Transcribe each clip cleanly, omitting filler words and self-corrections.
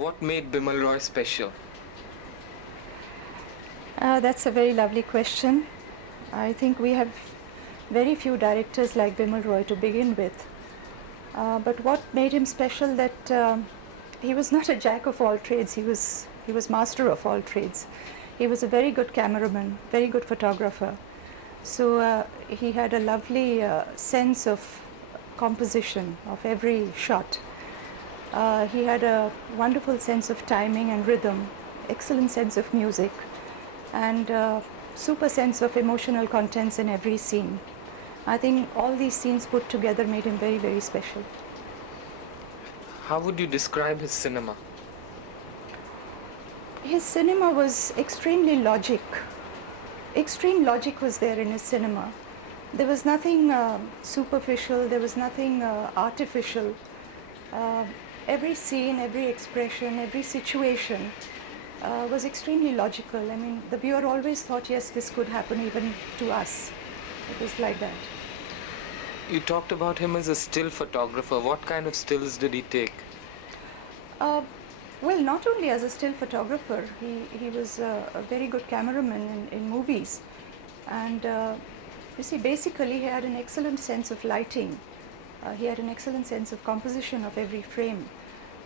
What made Bimal Roy special? That's a very lovely question. I think we have very few directors like Bimal Roy to begin with. But what made him special that he was not a jack of all trades, he was master of all trades. He was a very good cameraman, very good photographer. So he had a lovely sense of composition of every shot. He had a wonderful sense of timing and rhythm, excellent sense of music, and super sense of emotional contents in every scene. I think all these scenes put together made him very, very special. How would you describe his cinema? His cinema was extremely logic. Extreme logic was there in his cinema. There was nothing superficial, there was nothing artificial. Every scene, every expression, every situation was extremely logical. I mean, the viewer always thought, yes, this could happen even to us. It was like that. You talked about him as a still photographer. What kind of stills did he take? Well, not only as a still photographer, he was a very good cameraman in movies. And you see, basically he had an excellent sense of lighting. He had an excellent sense of composition of every frame.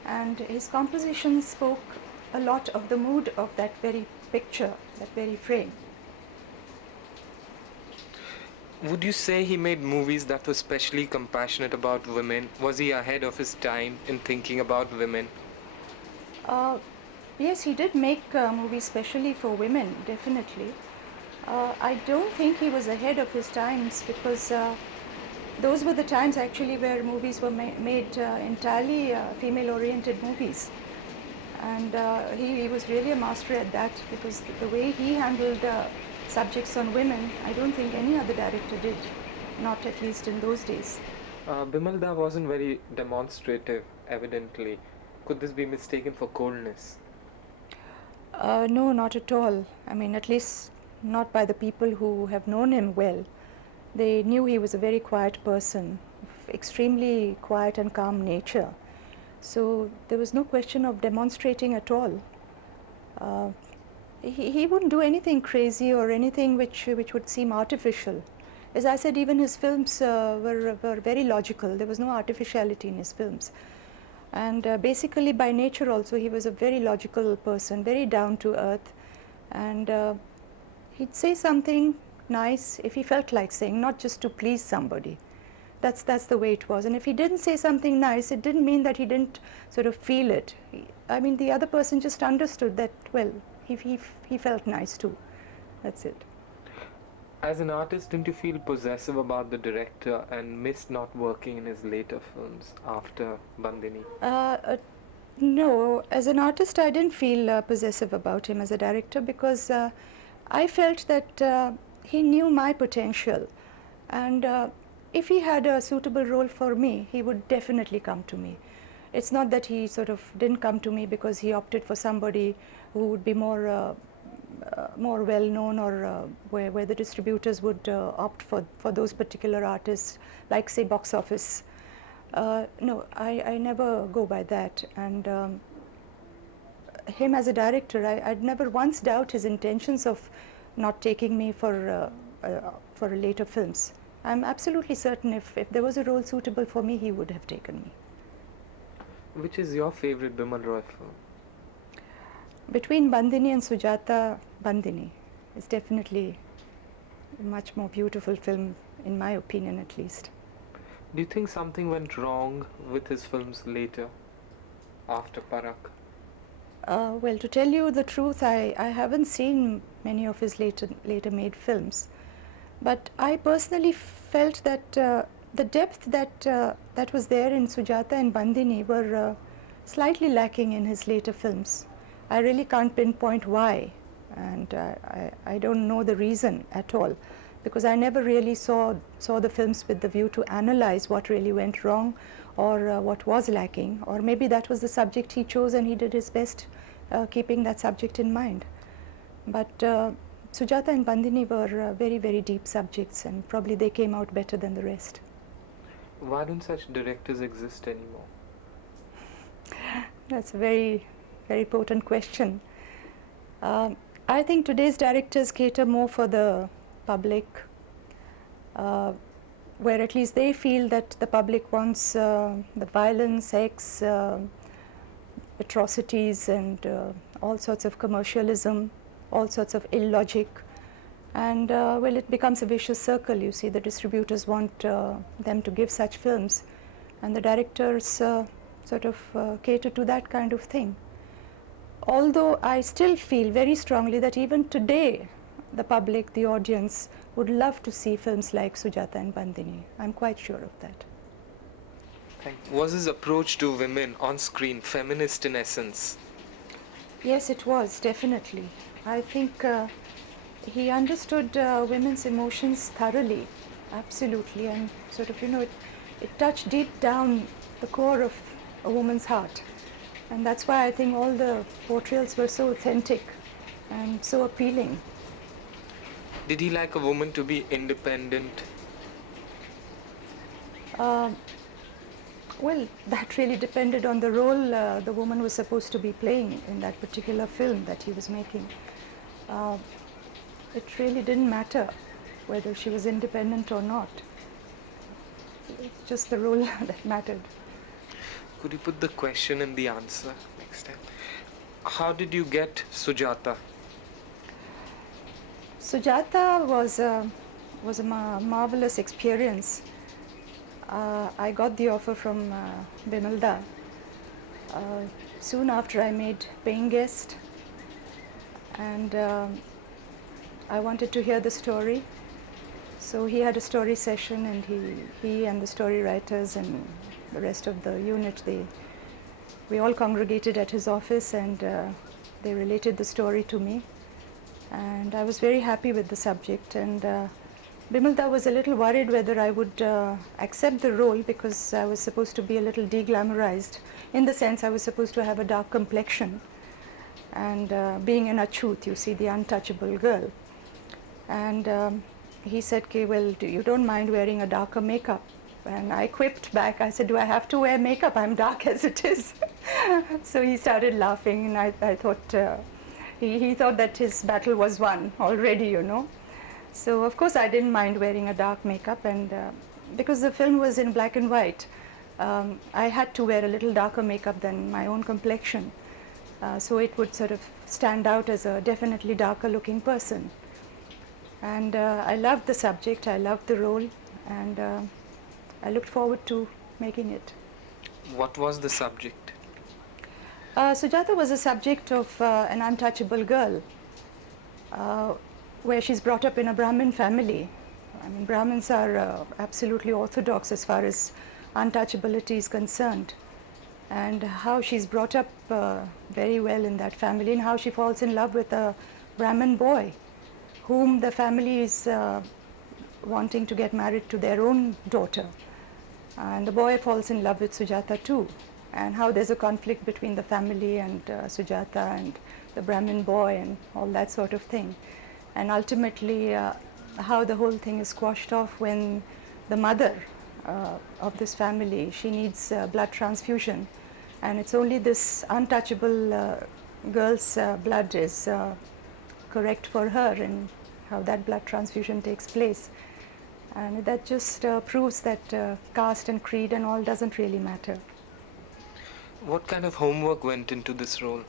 And his composition spoke a lot of the mood of that very picture, that very frame. Would you say he made movies that were specially compassionate about women? Was he ahead of his time in thinking about women? Yes, he did make movies specially for women, definitely. I don't think he was ahead of his times because those were the times actually where movies were made entirely female-oriented movies. And he was really a master at that because the way he handled subjects on women, I don't think any other director did, not at least in those days. Bimal Da wasn't very demonstrative, evidently. Could this be mistaken for coldness? No, not at all. I mean, at least not by the people who have known him well. They knew he was a very quiet person, extremely quiet and calm nature. So there was no question of demonstrating at all. He wouldn't do anything crazy or anything which would seem artificial. As I said, even his films were very logical. There was no artificiality in his films. And basically by nature also, he was a very logical person, very down to earth. And he'd say something nice if he felt like saying, not just to please somebody. That's the way it was. And if he didn't say something nice, it didn't mean that he didn't sort of feel it. I mean, the other person just understood that, well, he felt nice too. That's it. As an artist, didn't you feel possessive about the director and missed not working in his later films after Bandini? No, as an artist, I didn't feel possessive about him as a director because I felt that he knew my potential. And if he had a suitable role for me, he would definitely come to me. It's not that he sort of didn't come to me because he opted for somebody who would be more well known or where the distributors would opt for those particular artists, like say box office. No, I never go by that. And him as a director, I'd never once doubt his intentions of not taking me for later films. I'm absolutely certain if there was a role suitable for me, he would have taken me. Which is your favorite Bimal Roy film? Between Bandini and Sujatha, Bandini is definitely a much more beautiful film, in my opinion at least. Do you think something went wrong with his films later, after Parak? Well, to tell you the truth, I haven't seen many of his later made films. But I personally felt that the depth that was there in Sujatha and Bandini were slightly lacking in his later films. I really can't pinpoint why, and I don't know the reason at all, because I never really saw the films with the view to analyze what really went wrong or what was lacking, or maybe that was the subject he chose and he did his best keeping that subject in mind. But Sujatha and Bandini were very, very deep subjects, and probably they came out better than the rest. Why don't such directors exist anymore? That's a very very potent question. I think today's directors cater more for the public, where at least they feel that the public wants the violence, sex, atrocities, and all sorts of commercialism, all sorts of illogic. And well, it becomes a vicious circle. You see, the distributors want them to give such films, and the directors sort of cater to that kind of thing. Although I still feel very strongly that even today, the public, the audience, would love to see films like Sujatha and Bandini. I'm quite sure of that. Was his approach to women on screen feminist in essence? Yes, it was, definitely. I think he understood women's emotions thoroughly, absolutely, and sort of, it touched deep down the core of a woman's heart. And that's why I think all the portrayals were so authentic and so appealing. Did he like a woman to be independent? Well, that really depended on the role the woman was supposed to be playing in that particular film that he was making. It really didn't matter whether she was independent or not. It's just the role that mattered. Could you put the question and the answer next time? How did you get Sujatha? Sujatha was a marvelous experience. I got the offer from Bimal soon after I made Paying Guest, and I wanted to hear the story. So he had a story session, and he and the story writers and the rest of the unit, we all congregated at his office, and they related the story to me. And I was very happy with the subject, and Bimal was a little worried whether I would accept the role, because I was supposed to be a little deglamorized, in the sense I was supposed to have a dark complexion, and being an achut, you see, the untouchable girl. And he said, okay, well, you don't mind wearing a darker makeup? And I quipped back, I said, do I have to wear makeup? I'm dark as it is. So he started laughing, and I thought, he thought that his battle was won already, So of course I didn't mind wearing a dark makeup, and because the film was in black and white, I had to wear a little darker makeup than my own complexion. So it would sort of stand out as a definitely darker looking person. And I loved the subject, I loved the role, and I looked forward to making it. What was the subject? Sujatha was a subject of an untouchable girl, where she's brought up in a Brahmin family. I mean, Brahmins are absolutely orthodox as far as untouchability is concerned, and how she's brought up very well in that family, and how she falls in love with a Brahmin boy, whom the family is wanting to get married to their own daughter. And the boy falls in love with Sujatha too, and how there's a conflict between the family and Sujatha and the Brahmin boy and all that sort of thing. And ultimately how the whole thing is squashed off when the mother of this family, she needs blood transfusion, and it's only this untouchable girl's blood is correct for her, and how that blood transfusion takes place. And that just proves that caste and creed and all doesn't really matter. What kind of homework went into this role?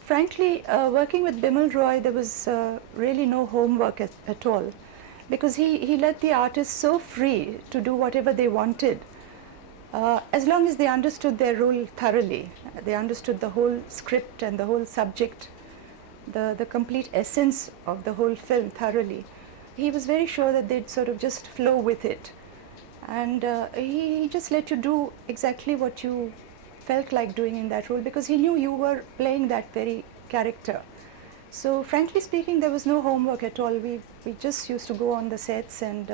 Frankly, working with Bimal Roy, there was really no homework at all, because he let the artists so free to do whatever they wanted, as long as they understood their role thoroughly. They understood the whole script and the whole subject, the complete essence of the whole film thoroughly. He was very sure that they'd sort of just flow with it, and he just let you do exactly what you felt like doing in that role, because he knew you were playing that very character. So frankly speaking, there was no homework at all. We just used to go on the sets, and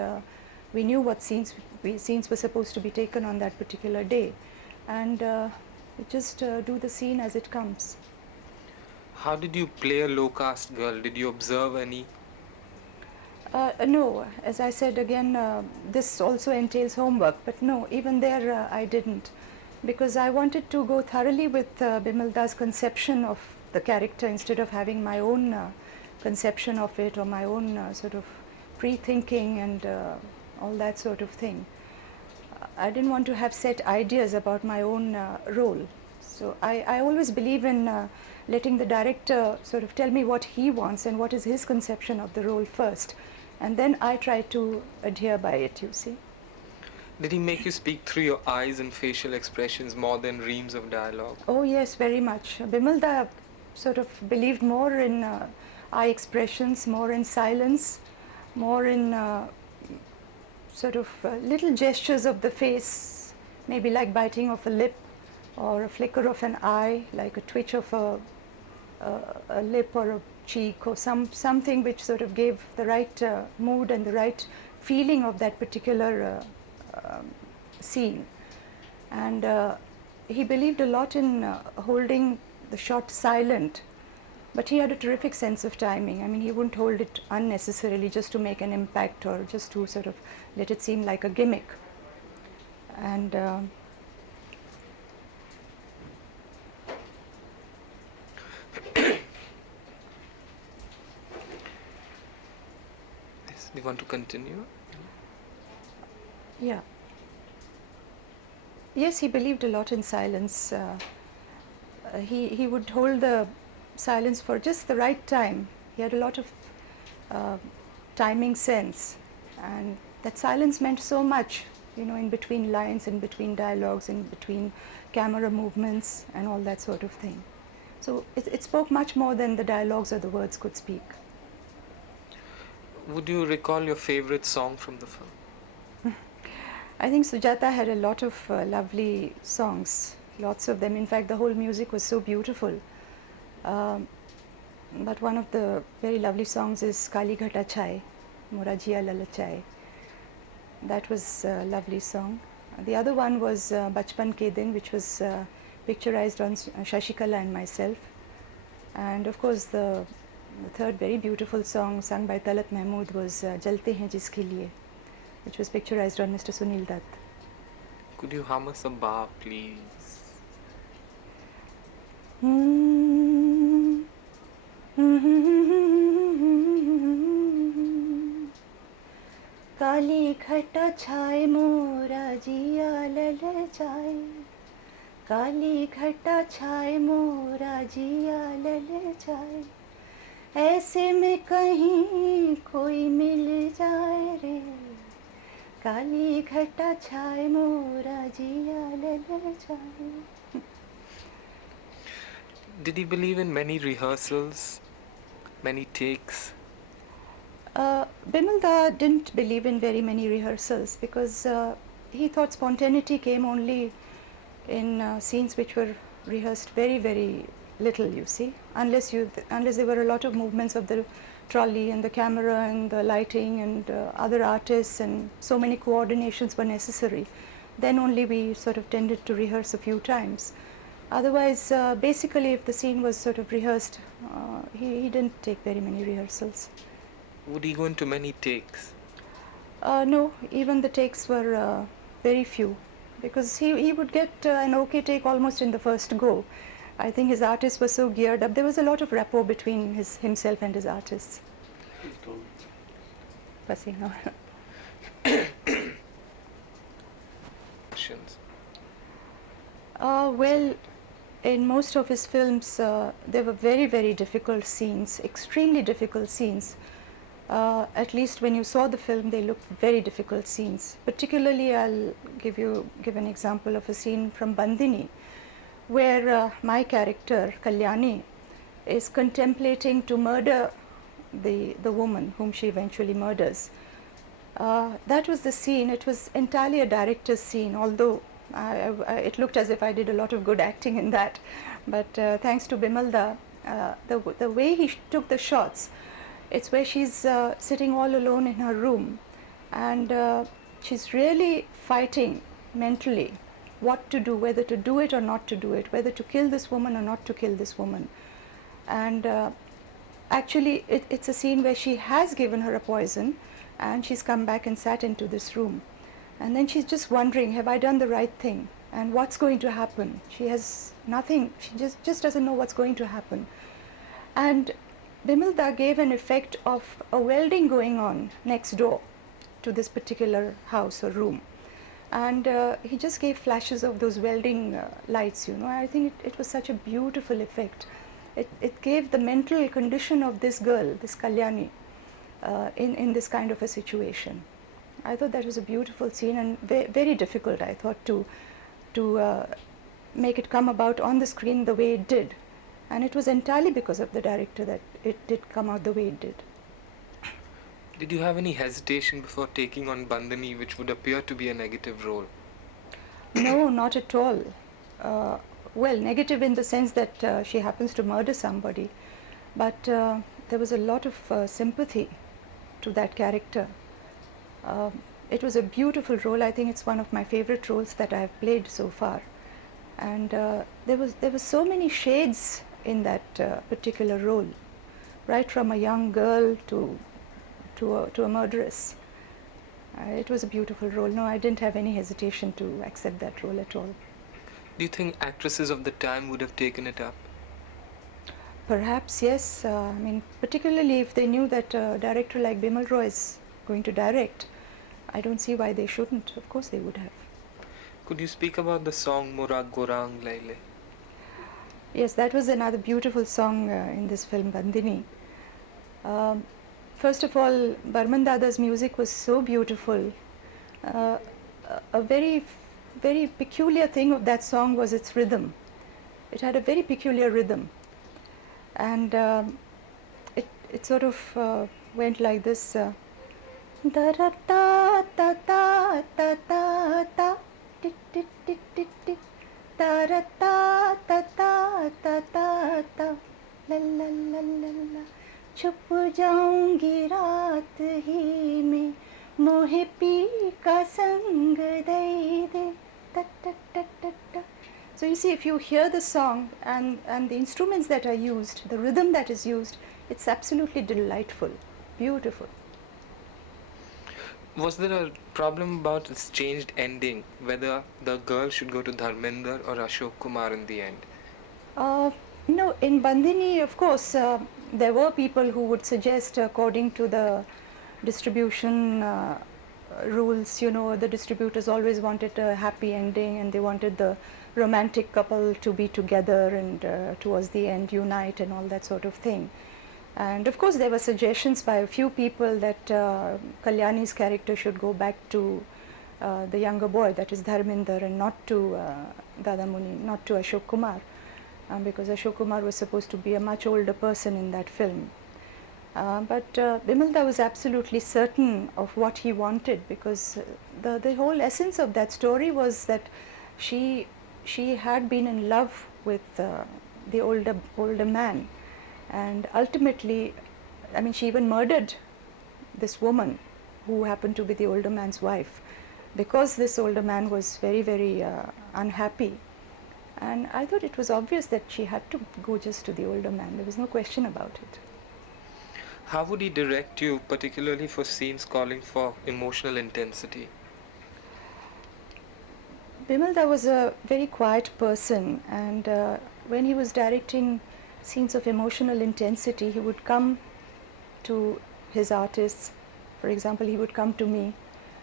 we knew what scenes were supposed to be taken on that particular day, and we just do the scene as it comes. How did you play a low caste girl? Did you observe any? No, as I said again, this also entails homework, but no, even there I didn't. because I wanted to go thoroughly with Bimal Da's conception of the character instead of having my own conception of it or my own sort of pre-thinking and all that sort of thing. I didn't want to have set ideas about my own role. So I always believe in letting the director sort of tell me what he wants and what is his conception of the role first. And then I try to adhere by it, you see. Did he make you speak through your eyes and facial expressions more than reams of dialogue? Oh yes, very much. Bimal Da sort of believed more in eye expressions, more in silence, more in sort of little gestures of the face, maybe like biting of a lip or a flicker of an eye, like a twitch of a lip or a cheek, or something which sort of gave the right mood and the right feeling of that particular scene. And he believed a lot in holding the shot silent, but he had a terrific sense of timing. I mean, he wouldn't hold it unnecessarily just to make an impact or just to sort of let it seem like a gimmick. And Yes, do you want to continue? yeah. Yes, he believed a lot in silence. He would hold the silence for just the right time. He had a lot of timing sense, and that silence meant so much, you know, in between lines, in between dialogues, in between camera movements and all that sort of thing. So it spoke much more than the dialogues or the words could speak. Would you recall your favorite song from the film? I think Sujatha had a lot of lovely songs, lots of them. In fact, the whole music was so beautiful. But one of the very lovely songs is Kali Ghata Chai, Mora Jiya Lalachai. That was a lovely song. The other one was Bachpan Ke Din, which was picturized on Shashikala and myself. And of course, the third very beautiful song sung by Talat Mahmood was Jalte Hain Jiske Liye, which was picturized on Mr. Sunil Dutt. Could you hum us a bar, please? काली घटा छाए मोरा जिया ललचाए, काली घटा छाए मोरा जिया ललचाए, ऐसे में कहीं कोई मिल जाए रे, काली घटा छाए मोरा जिया ललचाए. Did he believe in many rehearsals, many takes? Bimal Da didn't believe in very many rehearsals because he thought spontaneity came only in scenes which were rehearsed very, very little, you see, unless there were a lot of movements of the trolley and the camera and the lighting and other artists, and so many coordinations were necessary. Then only we sort of tended to rehearse a few times. Otherwise, basically, if the scene was sort of rehearsed, he didn't take very many rehearsals. Would he go into many takes? No, even the takes were very few, because he would get an okay take almost in the first go. I think his artists were so geared up. There was a lot of rapport between himself and his artists. Passing now. Questions? Well, in most of his films, there were very, very difficult scenes, extremely difficult scenes. At least when you saw the film, they looked very difficult scenes. Particularly, I'll give an example of a scene from Bandini, where my character, Kalyani, is contemplating to murder the woman whom she eventually murders. That was the scene. It was entirely a director's scene, although it looked as if I did a lot of good acting in that. But thanks to Bimal Da, the way he took the shots, it's where she's sitting all alone in her room, and she's really fighting mentally what to do, whether to do it or not to do it, whether to kill this woman or not to kill this woman. And actually, it's a scene where she has given her a poison, and she's come back and sat into this room. And then she's just wondering, have I done the right thing? and what's going to happen. She has nothing, she just doesn't know what's going to happen. And Bimal Da gave an effect of a welding going on next door to this particular house or room. And he just gave flashes of those welding lights, you know. I think it was such a beautiful effect. It gave the mental condition of this girl, this Kalyani, in this kind of a situation. I thought that was a beautiful scene and very difficult, I thought, to make it come about on the screen the way it did. And it was entirely because of the director that it did come out the way it did. Did you have any hesitation before taking on Bandini, which would appear to be a negative role? No, not at all. Well, negative in the sense that she happens to murder somebody, but there was a lot of sympathy to that character. It was a beautiful role. I think it's one of my favorite roles that I have played so far. And there were so many shades in that particular role, right from a young girl to a murderess. It was a beautiful role. No, I didn't have any hesitation to accept that role at all. Do you think actresses of the time would have taken it up? Perhaps, yes. I mean, particularly if they knew that a director like Bimal Roy is going to direct, I don't see why they shouldn't. Of course they would have. Could you speak about the song Mura Gorang Laile? Yes, that was another beautiful song in this film, Bandini. First of all, Barman Dada's music was so beautiful. A very, very peculiar thing of that song was its rhythm. It had a very peculiar rhythm. And it sort of went like this. Da da da da da da da da, tit tit tit tit tit, da da da da da da da da, la la la la la. छुप जाऊंगी रात ही में मोहे P का संग दे दे, ta ta ta ta ta. So you see, if you hear the song and the instruments that are used, the rhythm that is used, it's absolutely delightful, beautiful. Was there a problem about its changed ending, whether the girl should go to Dharmender or Ashok Kumar in the end? No, in Bandini, of course, there were people who would suggest, according to the distribution rules, you know, the distributors always wanted a happy ending and they wanted the romantic couple to be together and towards the end unite and all that sort of thing. And of course there were suggestions by a few people that Kalyani's character should go back to the younger boy, that is Dharminder, and not to Dada Muni, not to Ashok Kumar, because Ashok Kumar was supposed to be a much older person in that film. But Bimal Da was absolutely certain of what he wanted, because the whole essence of that story was that she had been in love with the older man, and ultimately, I mean, she even murdered this woman who happened to be the older man's wife, because this older man was very, very unhappy. And I thought it was obvious that she had to go just to the older man. There was no question about it. How would he direct you, particularly for scenes calling for emotional intensity? Bimal Da was a very quiet person, and when he was directing scenes of emotional intensity, he would come to his artists. For example, he would come to me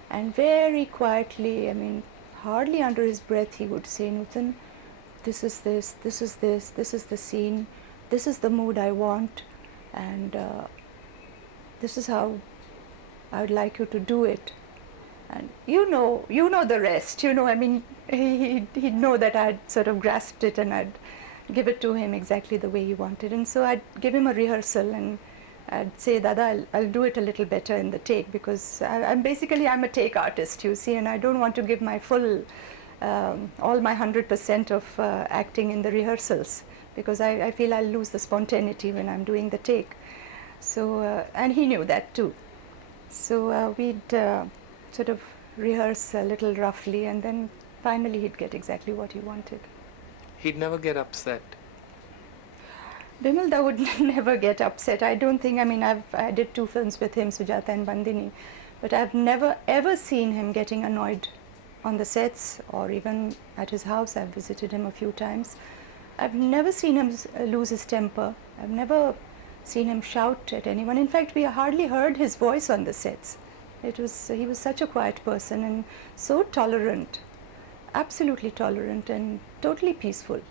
and very quietly, I mean, hardly under his breath, he would say, Nutan, this is this, this is this, this is the scene, this is the mood I want, and this is how I would like you to do it. And you know the rest, you know, I mean, he'd know that I'd sort of grasped it and I'd give it to him exactly the way he wanted. And so I'd give him a rehearsal and I'd say, Dada, I'll do it a little better in the take, because I'm a take artist, you see, and I don't want to give my full, all my 100% of acting in the rehearsals, because I feel I'll lose the spontaneity when I'm doing the take. So, and he knew that too. So we'd sort of rehearse a little roughly, and then finally he'd get exactly what he wanted. He'd never get upset. Bimal Da would never get upset. I don't think, I mean, I did 2 films with him, Sujatha and Bandini, but I've never ever seen him getting annoyed on the sets or even at his house. I've visited him a few times. I've never seen him lose his temper. I've never seen him shout at anyone. In fact, we hardly heard his voice on the sets. He was such a quiet person and so tolerant, absolutely tolerant and totally peaceful.